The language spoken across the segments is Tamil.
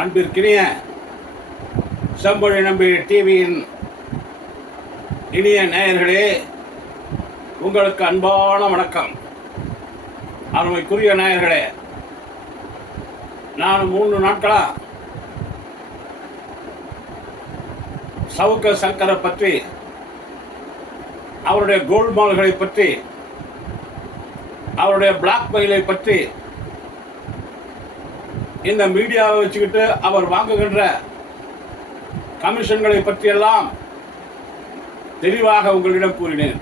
அன்பிற்கினிய செம்பொழி நம்பி டிவியின் இனிய நேயர்களே, உங்களுக்கு அன்பான வணக்கம். அருமைக்குரிய நேயர்களே, நான் 3 நாட்களா சவுக்க சங்கரை பற்றி, அவருடைய கோல்மால்களை பற்றி, அவருடைய பிளாக்மெயிலை பற்றி, இந்த மீடியாவை வச்சுக்கிட்டு அவர் வாங்குகின்ற கமிஷன்களை பற்றியெல்லாம் தெளிவாக உங்களிடம் கூறினேன்.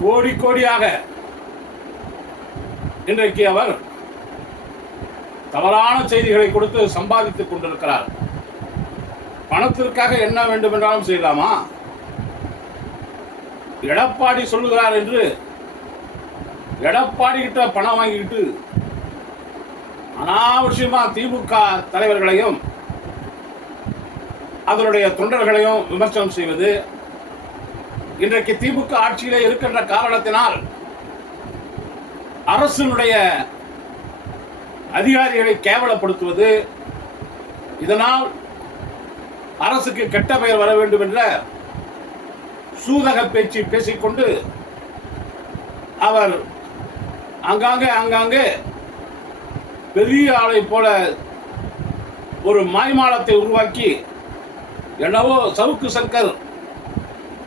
கோடி கோடியாக இன்றைக்கு அவர் தவறான செய்திகளை கொடுத்து சம்பாதித்துக் கொண்டிருக்கிறார். பணத்திற்காக என்ன வேண்டும் என்றாலும் செய்யலாமா? எடப்பாடி சொல்லுகிறார் என்று எடப்பாடி கிட்ட பணம் வாங்கிக்கிட்டு அனாவசியமா திமுக தலைவர்களையும் அதனுடைய தொண்டர்களையும் விமர்சனம் செய்வது, இன்றைக்கு திமுக ஆட்சியிலே இருக்கின்ற காரணத்தினால் அரசினுடைய அதிகாரிகளை கேவலப்படுத்துவது, இதனால் அரசுக்கு கெட்ட பெயர் வர வேண்டும் என்ற சூதக பேச்சு பேசிக்கொண்டு அவர் ஆங்காங்கே பெரிய ஆளை போல ஒரு மாய்மாலத்தை உருவாக்கி, என்னவோ சவுக்கு சங்கர்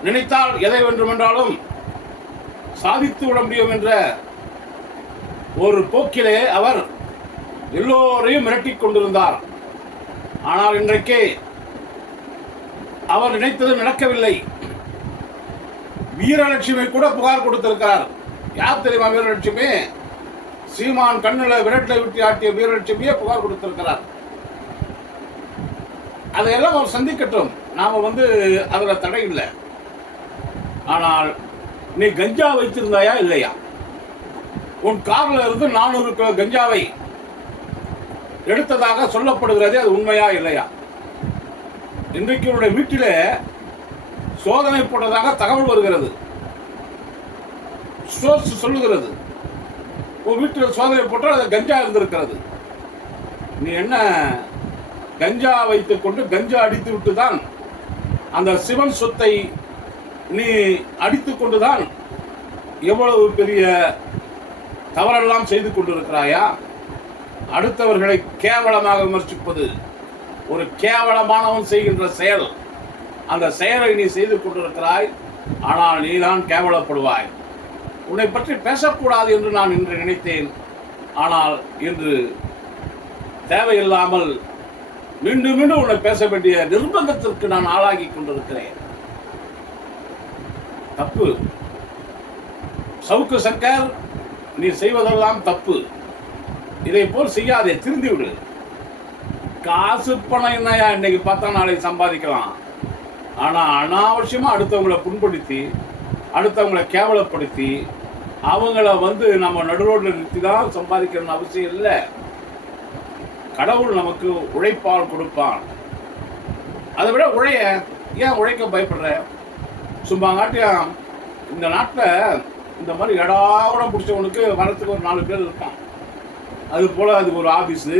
நினைத்தால் எதை வேண்டுமென்றாலும் சாதித்து விட முடியும் என்ற ஒரு போக்கிலே அவர் எல்லோரையும் மிரட்டிக் கொண்டிருந்தார். ஆனால் இன்றைக்கு அவர் நினைத்தது நடக்கவில்லை. வீரலட்சுமி கூட புகார் கொடுத்திருக்கிறார். யார் தெரியுமா வீரலட்சுமி? சீமான் கண்ணில் விரட்டை விட்டு ஆட்டிய வீரலட்சுமியே புகார் கொடுத்திருக்கிறார். அதையெல்லாம் அவர் சந்திக்கட்டும், நாம அதுல தடை இல்லை. ஆனால் நீ கஞ்சா வைத்திருந்தாயா இல்லையா? உன் கார்ல இருந்து 400 கிலோ கஞ்சாவை எடுத்ததாக சொல்லப்படுகிறது, அது உண்மையா இல்லையா? இன்றைக்கு உன்னுடைய வீட்டிலே சோதனை போட்டதாக தகவல் வருகிறது. சோர்ஸ் சொல்லுகிறது, உன் வீட்டில் சோதனை போட்டால் அது கஞ்சா இருந்திருக்கிறது. நீ என்ன கஞ்சா வைத்துக் கொண்டு கஞ்சா அடித்து விட்டு தான் அந்த சிவன் சொத்தை நீ அடித்துக் கொண்டுதான் எவ்வளவு பெரிய தவறெல்லாம் செய்து கொண்டிருக்கிறாயா? அடுத்தவர்களை கேவலமாக விமர்சிப்பது ஒரு கேவலமானவன் செய்கின்ற செயல். அந்த செயலை நீ செய்து கொண்டிருக்கிறாய். ஆனால் நீதான் கேவலப்படுவாய். உன்னை பற்றி பேசக்கூடாது என்று நான் இன்று நினைத்தேன். ஆனால் இன்று தேவையில்லாமல் மீண்டும் மீண்டும் உன்னை பேச வேண்டிய நிர்பந்தத்திற்கு நான் ஆளாகி கொண்டிருக்கிறேன். தப்பு. சவுக்கு சங்கர், நீ செய்வதெல்லாம் தப்பு. இதை போல் செய்யாதே, திருந்தி விடு. காசு பணம் என்னையா இன்னைக்கு பார்த்தா நாளைக்கு சம்பாதிக்கலாம். ஆனா அனாவசியமா அடுத்தவங்களை புண்படுத்தி, அடுத்தவங்களை கேவலப்படுத்தி, அவங்கள நம்ம நடுரோட்டில் நிறுத்தி தான் சம்பாதிக்கணும்னு அவசியம் இல்லை. கடவுள் நமக்கு உழைப்பால் கொடுப்பான். அதை விட ஏன் உழைக்க பயப்படுற? சும்மா காட்டியும் இந்த நாட்டில் இந்த மாதிரி எடாவுடம் பிடிச்சவனுக்கு வரத்துக்கு ஒரு 4 பேர் இருப்பான். அது போல் அதுக்கு ஒரு ஆஃபீஸு,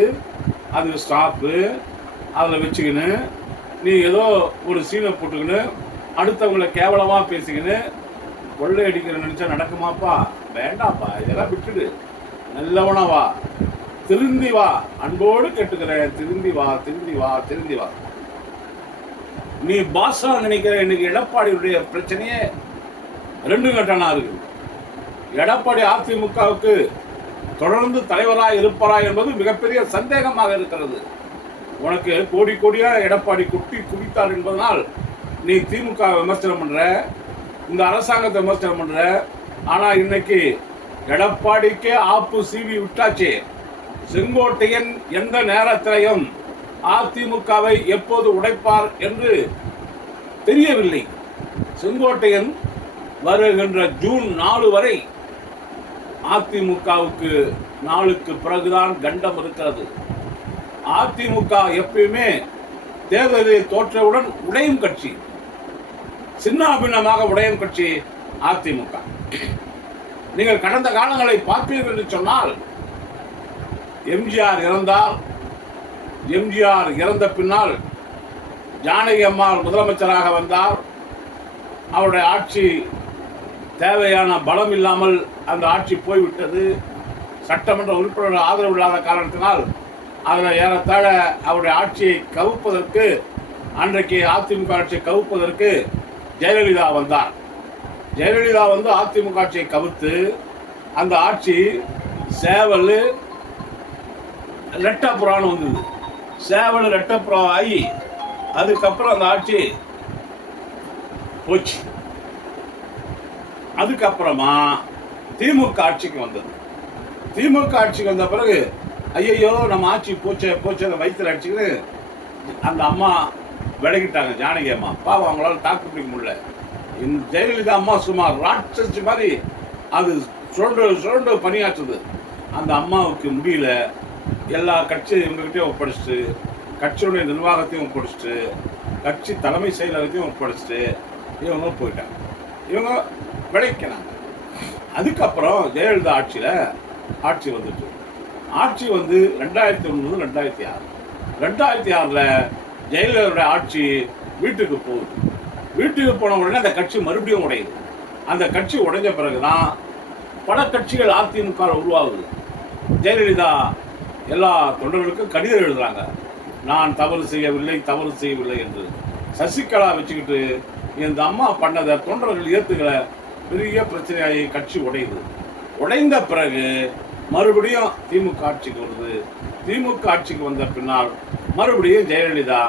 அதுக்கு ஸ்டாஃபு, அதில் வச்சுக்கின்னு நீ ஏதோ ஒரு சீனை போட்டுக்கின்னு அடுத்தவங்களை கேவலமாக பேசிக்கின்னு கொள்ளை அடிக்கிற நினச்சா நடக்குமாப்பா? வேண்டாப்பா, இதெல்லாம் விட்டுடு. நல்லவனா வா, திருந்தி வா, அன்போடு கேட்டுக்கிறேன். திருந்தி வா, திருந்தி வா, திருந்தி வா. நீ பாஷா நினைக்கிற இன்னைக்கு எடப்பாடியுடைய பிரச்சனையே 2 கட்டணா இருக்கு. எடப்பாடி அதிமுகவுக்கு தொடர்ந்து தலைவராக இருப்பாரா என்பது மிகப்பெரிய சந்தேகமாக இருக்கிறது. உனக்கு கோடி கோடியா எடப்பாடி கொட்டி குவித்தார் என்பதனால் நீ திமுக விமர்சனம் பண்ற, இந்த அரசாங்கத்தை விமர்சனம் பண்ற. ஆனா இன்னைக்கு எடப்பாடிக்கே ஆப்பு சீவி விட்டாச்சு. செங்கோட்டையன் எந்த நேரத்திலையும் அதிமுகவை எப்போது உடைப்பார் என்று தெரியவில்லை. செங்கோட்டையன் வருகின்ற ஜூன் 4 வரை அதிமுகவுக்கு நாளுக்கு பிறகுதான் கண்டம் இருக்கிறது. அதிமுக எப்பயுமே தேர்தலில் தோற்றவுடன் உடையும் கட்சி, சின்னாபின்னமாக உடையும் கட்சி அதிமுக. நீங்கள் கடந்த காலங்களை பார்ப்பீர்கள் என்று சொன்னால், எம்ஜிஆர் இறந்தால் எம்ஜிஆர் இறந்த பின்னால் ஜானகி அம்மாள் முதலமைச்சராக வந்தார். அவருடைய ஆட்சி தேவையான பலம் இல்லாமல் அந்த ஆட்சி போய்விட்டது. சட்டமன்ற உறுப்பினர்கள் ஆதரவு இல்லாத காரணத்தினால் அதில் ஏறத்தாழ அவருடைய ஆட்சியை கவுப்பதற்கு, அன்றைக்கு அதிமுக ஆட்சியை கவுப்பதற்கு ஜெயலலிதா வந்தார். ஜெயலலிதா வந்து அதிமுக ஆட்சியை கவுத்து அந்த ஆட்சி சேவல் ரெட்டப்புறான்னு வந்தது. சேவல் ரெட்டப்புறம் ஆகி அதுக்கப்புறம் அந்த ஆட்சி போச்சு. அதுக்கப்புறமா திமுக ஆட்சிக்கு வந்தது. திமுக ஆட்சிக்கு வந்த பிறகு ஐயோ நம்ம ஆட்சி போச்சு அந்த வயிற்றுல அடிச்சுக்கிட்டு அந்த அம்மா விலகிட்டாங்க. ஜானகி அம்மா பாவம், அவங்களால தாக்கு பிடிக்க முடியல. இந்த ஜெயலலிதா அம்மா சுமார் ராட்சசி மாதிரி அது சுரண்டு பணியாற்றுது. அந்த அம்மாவுக்கு முடியல. எல்லா கட்சியும் இவங்ககிட்டயும் ஒப்படைச்சிட்டு, கட்சியுடைய நிர்வாகத்தையும் ஒப்படைச்சிட்டு, கட்சி தலைமை செயலகத்தையும் ஒப்படைச்சிட்டு இவங்க போயிட்டாங்க. இவங்க விளைக்கிறாங்க. அதுக்கப்புறம் ஜெயலலிதா ஆட்சி வந்துட்டு, ஆட்சி வந்து 2009 2006 ஜெயலலிதாவுடைய ஆட்சி வீட்டுக்கு போகுது. வீட்டுக்கு போன உடனே அந்த கட்சி மறுபடியும் உடையுது. அந்த கட்சி உடைஞ்ச பிறகுதான் பல கட்சிகள் அதிமுக உருவாகுது. ஜெயலலிதா எல்லா தொண்டர்களுக்கும் கடிதம் எழுதுறாங்க, நான் தவறு செய்யவில்லை என்று. சசிகலா வச்சுக்கிட்டு இந்த அம்மா பண்ணதை தொண்டர்கள் ஏற்றுக்கல. பெரிய பிரச்சனையாகி கட்சி உடையுது. உடைந்த பிறகு மறுபடியும் திமுக ஆட்சிக்கு வருது. திமுக ஆட்சிக்கு வந்த பின்னால் மறுபடியும் ஜெயலலிதா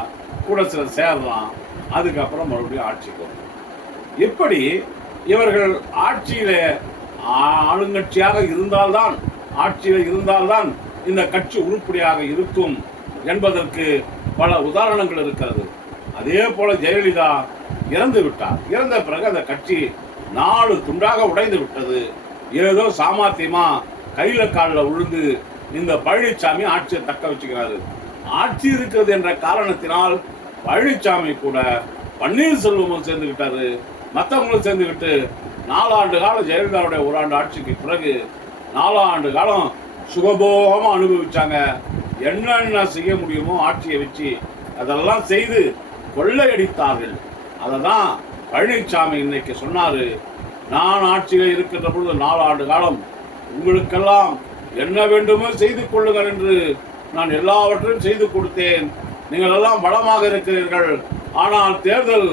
கூட சில சேரலாம். அதுக்கப்புறம் மறுபடியும் ஆட்சிக்கு வரும். இப்படி இவர்கள் ஆளுங்கட்சியாக இருந்தால்தான் இந்த கட்சி உருப்படியாக இருக்கும் என்பதற்கு பல உதாரணங்கள் இருக்கிறது. அதே போல ஜெயலலிதா இறந்து விட்டார். இறந்த பிறகு அந்த கட்சி 4 துண்டாக உடைந்து விட்டது. ஏதோ சாமர்த்தியமா கையில காலில் விழுந்து இந்த பழனிசாமி ஆட்சியை தக்க வச்சுக்கிறாரு. ஆட்சி இருக்கிறது என்ற காரணத்தினால் பழனிசாமி கூட பன்னீர்செல்வமும் சேர்ந்துக்கிட்டாரு, மற்றவங்களும் சேர்ந்துக்கிட்டு 4 ஆண்டு காலம் ஜெயலலிதாவுடைய 1 ஆண்டு ஆட்சிக்கு பிறகு 4 ஆண்டு காலம் சுகபோகமா அனுபவிச்சாங்க. என்னென்ன செய்ய முடியுமோ ஆட்சியை வச்சு அதெல்லாம் செய்து கொள்ளையடித்தார்கள். அதை தான் பழனிசாமி இன்னைக்கு சொன்னாரு, நான் ஆட்சியில் இருக்கின்ற பொழுது 4 ஆண்டு காலம் உங்களுக்கெல்லாம் என்ன வேண்டுமோ செய்து கொள்ளுங்கள் என்று நான் எல்லாவற்றையும் செய்து கொடுத்தேன். நீங்கள் எல்லாம் வளமாக இருக்கிறீர்கள். ஆனால் தேர்தல்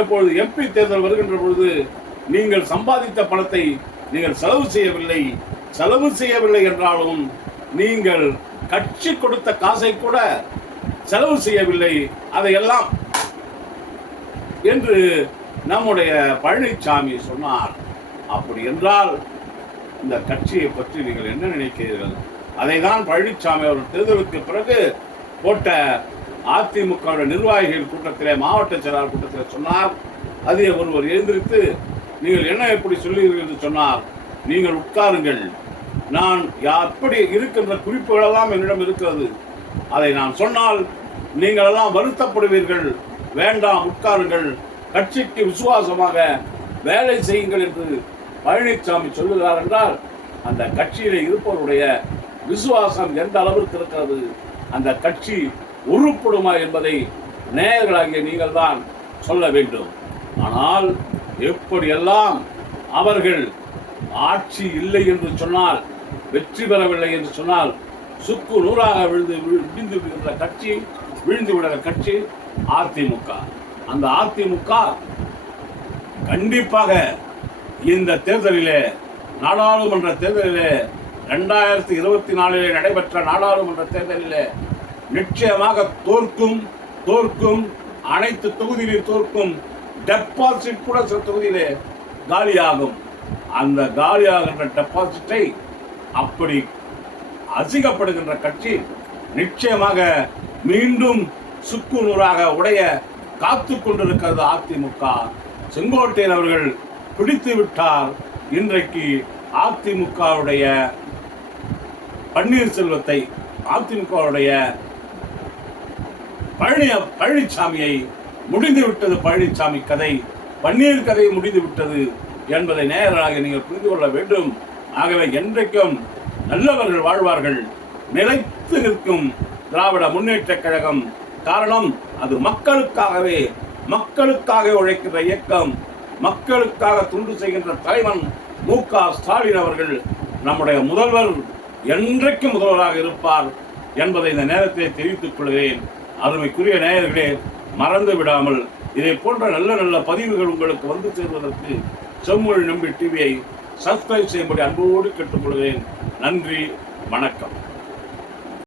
எப்பொழுது எம்பி தேர்தல் வருகின்ற பொழுது நீங்கள் சம்பாதித்த பணத்தை நீங்கள் செலவு செய்யவில்லை என்றாலும் நீங்கள் கட்சி கொடுத்த காசை கூட செலவு செய்யவில்லை, அதையெல்லாம் என்று நம்முடைய பழனிசாமி சொன்னார். அப்படி என்றால் இந்த கட்சியை பற்றி நீங்கள் என்ன நினைக்கிறீர்கள்? அதை தான் பழனிசாமி அவர் தேர்தலுக்கு பிறகு போட்ட அதிமுக நிர்வாகிகள் கூட்டத்திலே, மாவட்ட செயலாளர் கூட்டத்தில் சொன்னார். அதை ஒருவர் எழுந்திருத்து நீங்கள் என்ன எப்படி சொல்லுவீர்கள் என்று சொன்னார். நீங்கள் உட்காருங்கள், நான் எப்படி இருக்கின்ற குறிப்புகள் எல்லாம் என்னிடம் இருக்கிறது, அதை நான் சொன்னால் நீங்கள் எல்லாம் வருத்தப்படுவீர்கள், வேண்டாம் உட்காருங்கள், கட்சிக்கு விசுவாசமாக வேலை செய்யுங்கள் என்று பழனிசாமி சொல்லுகிறார் என்றால் அந்த கட்சியிலே இருப்பவருடைய விசுவாசம் எந்த அளவிற்கு இருக்கிறது, அந்த கட்சி உருப்படுமா என்பதை நேயர்களாகிய நீங்கள் தான் சொல்ல வேண்டும். ஆனால் எப்படியெல்லாம் அவர்கள் ஆட்சி இல்லை என்று சொன்னால், வெற்றி பெறவில்லை என்று சொன்னால் சுக்கு நூறாக விழுந்து விடுகிற கட்சி அதிமுக. அந்த அதிமுக கண்டிப்பாக இந்த தேர்தலிலே, நாடாளுமன்ற தேர்தலிலே, 2024 நடைபெற்ற நாடாளுமன்ற தேர்தலிலே நிச்சயமாக தோற்கும். அனைத்து தொகுதியிலும் தோற்கும். டெபாசிட் கூட சில தொகுதியிலே காலியாகும். அந்த காலியாகின்ற டெபாசிட்டை அப்படி அசிங்கப்படுகின்ற கட்சி நிச்சயமாக மீண்டும் சுக்கு நூறாக உடைய காத்து கொண்டிருக்கிறது அதிமுக. செங்கோட்டையன் அவர்கள் பிடித்து விட்டார். இன்றைக்கு அதிமுகவுடைய பன்னீர்செல்வத்தை, அதிமுகவுடைய பழனிசாமியை முடிந்துவிட்டது. பழனிசாமி கதை, பன்னீர் கதை முடிந்துவிட்டது என்பதை நேராக நீங்கள் புரிந்து கொள்ள வேண்டும். ஆகவே என்றைக்கும் நல்லவர்கள் வாழ்வார்கள், நிலைத்து நிற்கும் திராவிட முன்னேற்றக் கழகம். காரணம், அது மக்களுக்காக உழைக்கின்ற இயக்கம், மக்களுக்காக துண்டு செய்கின்ற தலைவன் மு.க. ஸ்டாலின் அவர்கள் நம்முடைய முதல்வர், என்றைக்கும் முதல்வராக இருப்பார் என்பதை இந்த நேரத்தில் தெரிவித்துக் கொள்கிறேன். அருமைக்குரிய நேயர்களே, மறந்து விடாமல் இதை போன்ற நல்ல நல்ல பதிவுகள் உங்களுக்கு வந்து சேர்வதற்கு செம்மொழி நம்பி டிவியை சப்ஸ்கிரைப் செய்யும்படி அன்போடு கேட்டுக்கொள்கிறேன். நன்றி, வணக்கம்.